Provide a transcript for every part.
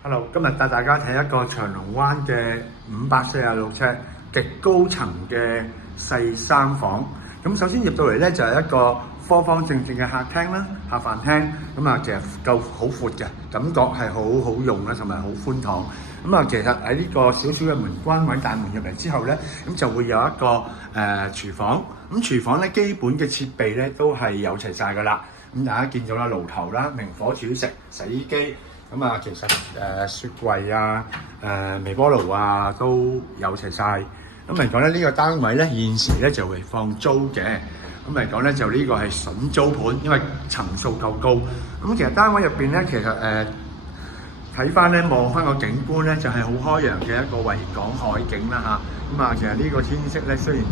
Hello，今日帶大家睇一個長龍灣嘅546尺極高層嘅細3房。咁首先入到嚟咧就係一個方方正正嘅客廳啦、客飯廳。其實夠好闊嘅，感覺係好好用啦，同埋好寬敞。其實喺呢個小小嘅門關位大門入嚟之後咧，咁就會有一個廚房。廚房咧基本嘅設備咧都係有齊晒㗎啦。大家見到啦，爐頭啦、明火煮食、洗衣機。其實雪櫃啊、微波爐啊都有齊晒。嚟講咧，呢個單位咧現時咧就會放租嘅。嚟講咧就呢個係筍租盤，因為層數夠高。其實單位入邊咧，其實睇翻咧望翻個景觀咧，就係好開揚嘅一個維港海景啦嚇。其實呢個天色咧雖然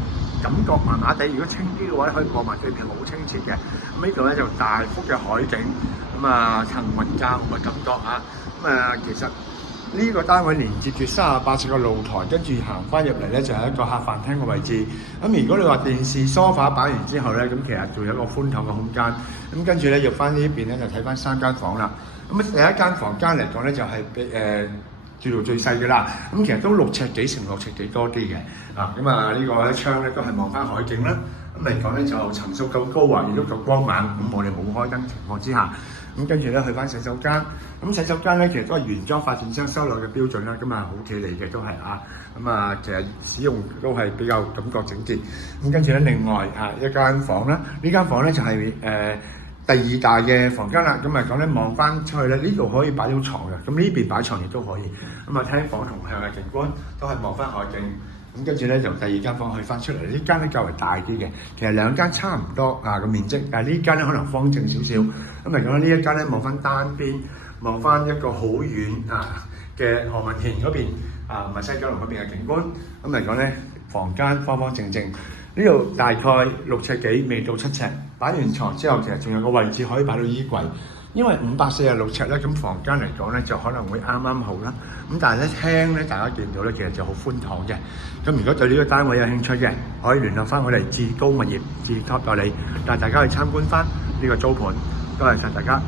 感覺麻麻地，如果清啲嘅話咧，可以望埋對面好清澈嘅。呢度咧就大幅嘅海景。騰雲駕霧嘅感覺啊！其實呢個單位連接住38尺嘅露台，跟住行翻入嚟咧就係一個客飯廳嘅位置。如果你話電視梳化擺完之後咧，其實仲有一個寬敞嘅空間。跟住咧入翻呢邊咧就睇翻3間房啦。第一間房間嚟講咧就係叫做最細嘅啦。其實都6尺幾乘6尺幾多啲嘅。呢個窗咧都係望翻海景啦。嚟講咧就層數夠高啊，亦都夠光猛。我哋冇開燈情況之下。跟住咧去翻洗手間，洗手間咧其實都係原裝發展商收樓嘅標準啦，好企理嘅都係其實使用都係比較感覺整潔。跟住咧另外一間房啦，呢間房咧就係第2大嘅房間啦。嚟講咧望翻出去咧，呢度可以擺到床嘅，呢邊擺床亦都可以。廳房同向嘅景觀都係望翻海景。跟住咧就第2間房去翻出嚟，呢間咧較為大啲嘅，其實2間差唔多個面積，但係呢間咧可能方正少少。嚟講呢一間咧望翻單邊，望翻一個好遠嘅何文田嗰邊唔係西九龍嗰邊嘅景觀。嚟講咧房間方方正正，呢度大概6尺幾，未到7尺。擺完床之後，其實仲有個位置可以擺到衣櫃。因為546尺咧，咁房間嚟講咧就可能會啱啱好啦。但係咧廳咧，大家見到咧，其實就好寬敞嘅。如果對呢個單位有興趣嘅，可以聯絡翻我哋志高物業志託代理，帶大家去參觀翻呢個租盤。多謝晒大家。